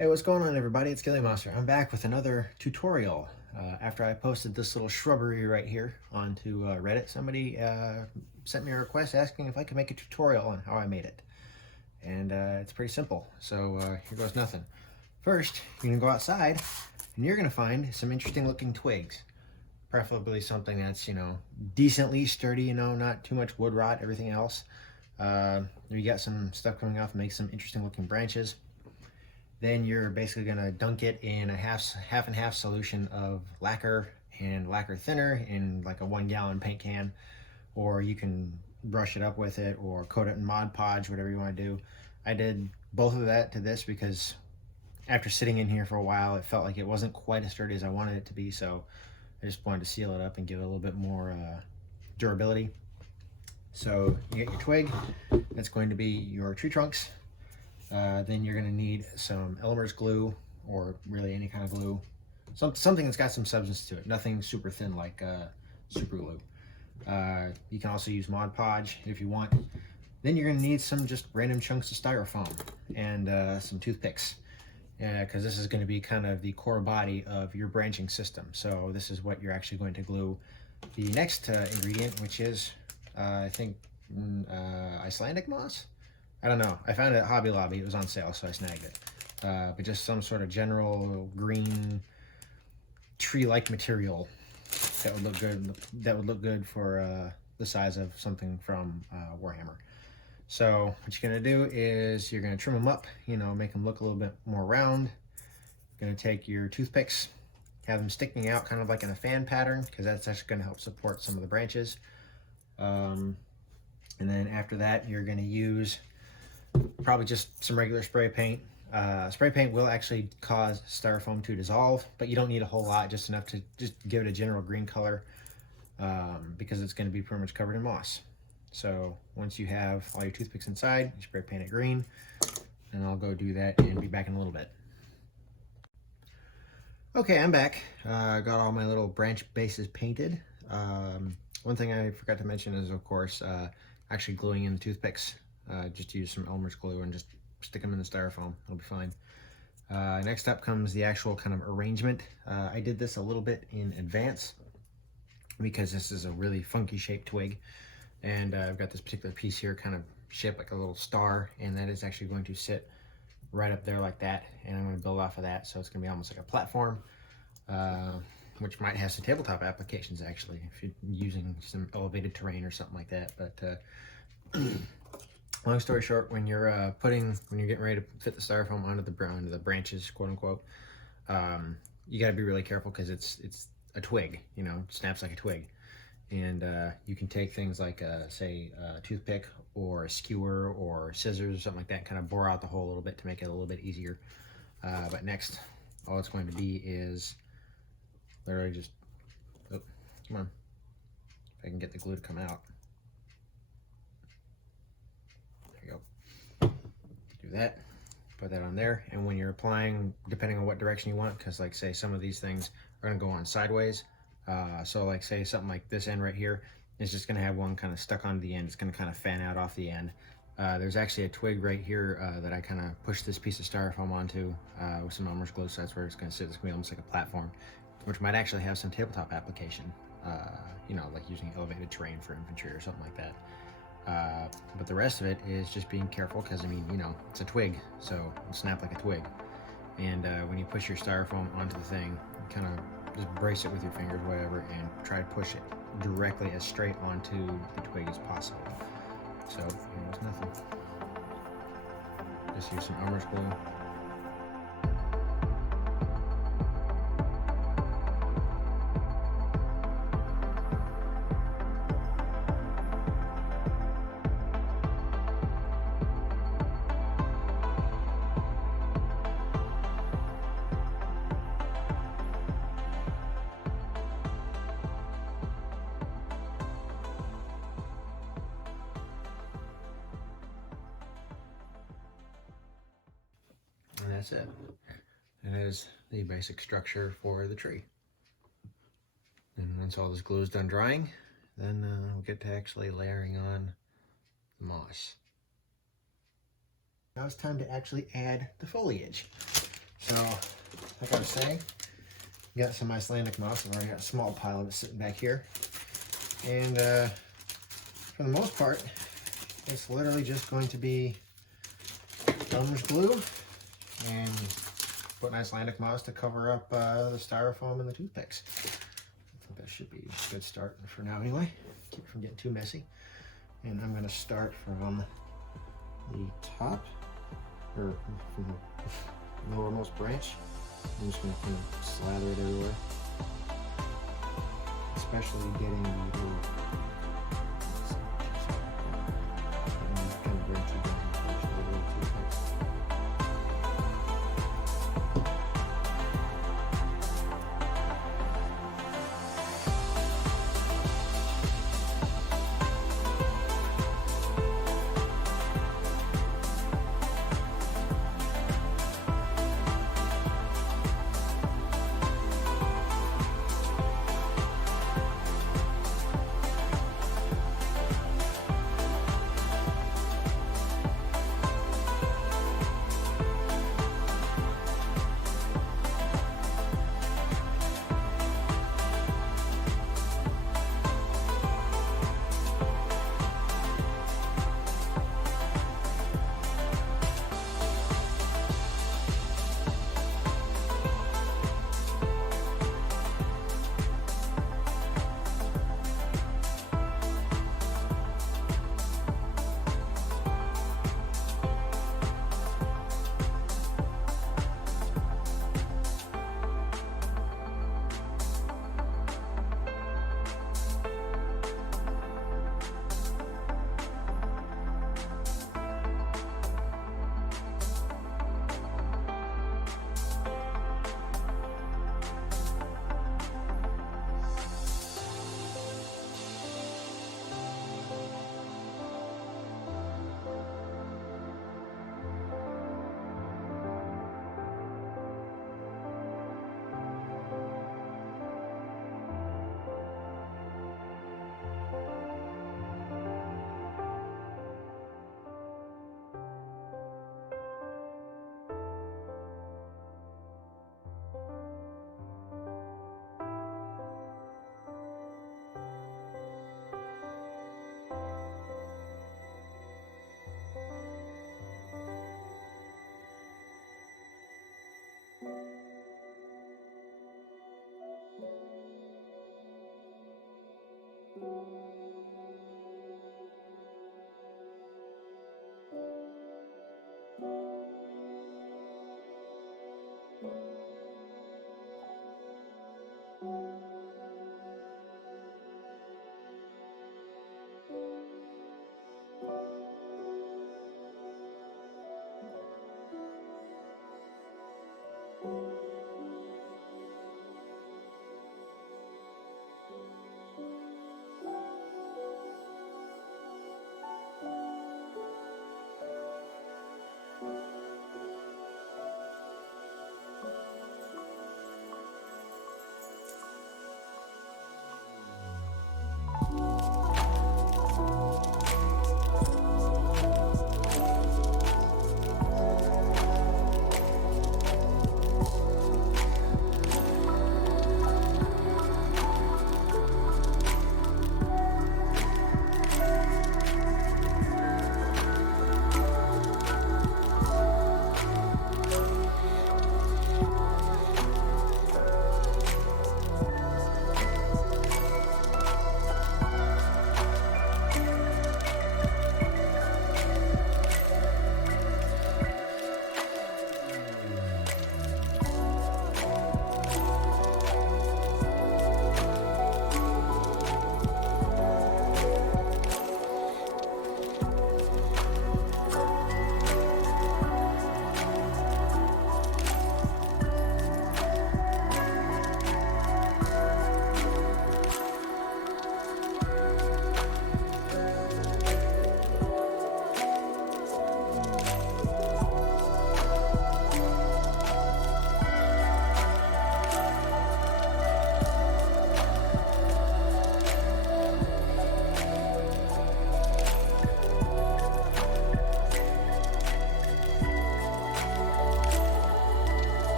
Hey, what's going on everybody? It's Gilly Monster. I'm back with another tutorial. After I posted this little shrubbery right here onto Reddit, somebody sent me a request asking if I could make a tutorial on how I made it. And it's pretty simple. So here goes nothing. First, you're going to go outside and you're going to find some interesting looking twigs. Preferably something that's, decently sturdy, not too much wood rot, everything else. You got some stuff coming off, make some interesting looking branches. Then you're basically going to dunk it in a half and half solution of lacquer and lacquer thinner in like a 1 gallon paint can, or you can brush it up with it or coat it in Mod Podge, whatever you want to do. I did both of that to this because after sitting in here for a while, it felt like it wasn't quite as sturdy as I wanted it to be, so I just wanted to seal it up and give it a little bit more durability. So you get your twig, that's going to be your tree trunks. Then you're going to need some Elmer's glue, or really any kind of glue. Something that's got some substance to it. Nothing super thin like super glue. You can also use Mod Podge if you want. Then you're going to need some just random chunks of styrofoam and some toothpicks. Because this is going to be kind of the core body of your branching system. So this is what you're actually going to glue the next ingredient, which is, I think, Icelandic moss? I don't know. I found it at Hobby Lobby. It was on sale, so I snagged it. But just some sort of general green tree-like material that would look good. That would look good for the size of something from Warhammer. So what you're gonna do is you're gonna trim them up. Make them look a little bit more round. You're gonna take your toothpicks, have them sticking out kind of like in a fan pattern, because that's actually gonna help support some of the branches. And then after that, you're gonna use probably just some regular spray paint. Spray paint will actually cause styrofoam to dissolve, but you don't need a whole lot, just enough to just give it a general green color, because it's going to be pretty much covered in moss. So once you have all your toothpicks inside, you spray paint it green, and I'll go do that and be back in a little bit. Okay, I'm back. Got all my little branch bases painted. One thing I forgot to mention is, of course, actually gluing in the toothpicks. Just use some Elmer's glue and just stick them in the styrofoam. It'll be fine. Next up comes the actual kind of arrangement. I did this a little bit in advance because this is a really funky shaped twig. And I've got this particular piece here kind of shaped like a little star, and that is actually going to sit right up there like that. And I'm going to build off of that, so it's going to be almost like a platform, which might have some tabletop applications actually, if you're using some elevated terrain or something like that. But long story short, when you're getting ready to fit the styrofoam onto the branches, quote unquote, you got to be really careful because it's a twig. It snaps like a twig, and you can take things like say a toothpick or a skewer or scissors or something like that, and kind of bore out the hole a little bit to make it a little bit easier. But next, all it's going to be is literally just, oh, come on, if I can get the glue to come out. Do that, put that on there, and when you're applying, depending on what direction you want, because like say some of these things are going to go on sideways, so like say something like this end right here is just going to have one kind of stuck onto the end. It's going to kind of fan out off the end. There's actually a twig right here that I kind of pushed this piece of styrofoam onto with some Elmer's glue, so that's where it's going to sit. It's going to be almost like a platform, which might actually have some tabletop application, like using elevated terrain for infantry or something like that. But the rest of it is just being careful because, it's a twig, so it'll snap like a twig. And when you push your styrofoam onto the thing, you kind of just brace it with your fingers, whatever, and try to push it directly as straight onto the twig as possible. So here goes nothing. Just use some Elmer's glue. And that's it. And that is the basic structure for the tree. And once all this glue is done drying, then we'll get to actually layering on the moss. Now it's time to actually add the foliage. So, like I was saying, got some Icelandic moss. I've already got a small pile of it sitting back here. And for the most part, it's literally just going to be Elmer's glue and put an Icelandic moss to cover up the styrofoam and the toothpicks. I think that should be a good start for now anyway. Keep it from getting too messy. And I'm going to start from the top, or from the lowermost branch. I'm just going to kind of slather it everywhere, especially getting the little kind of branchy down the little toothpicks.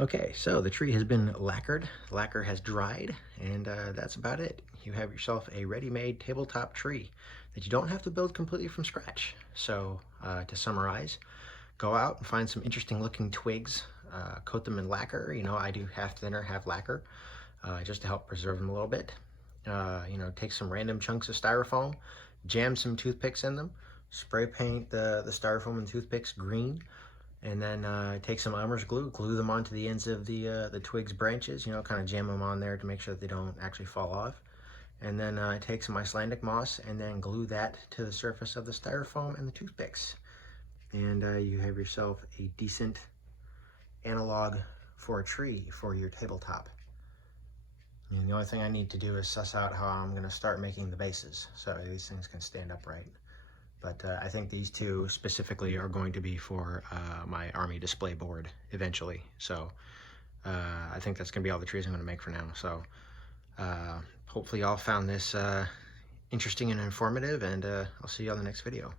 Okay, so the tree has been lacquered, lacquer has dried, and that's about it. You have yourself a ready-made tabletop tree that you don't have to build completely from scratch. So to summarize, go out and find some interesting looking twigs, coat them in lacquer. You know, I do half thinner, half lacquer, just to help preserve them a little bit. You know, take some random chunks of styrofoam, jam some toothpicks in them, spray paint the styrofoam and toothpicks green, and then take some Elmer's glue, glue them onto the ends of the twigs branches, you know, kind of jam them on there to make sure that they don't actually fall off. And then take some Icelandic moss and then glue that to the surface of the styrofoam and the toothpicks. And you have yourself a decent analog for a tree for your tabletop. And the only thing I need to do is suss out how I'm going to start making the bases so these things can stand upright. But I think these two specifically are going to be for my army display board eventually. So I think that's going to be all the trees I'm going to make for now. So hopefully y'all found this interesting and informative, and I'll see you on the next video.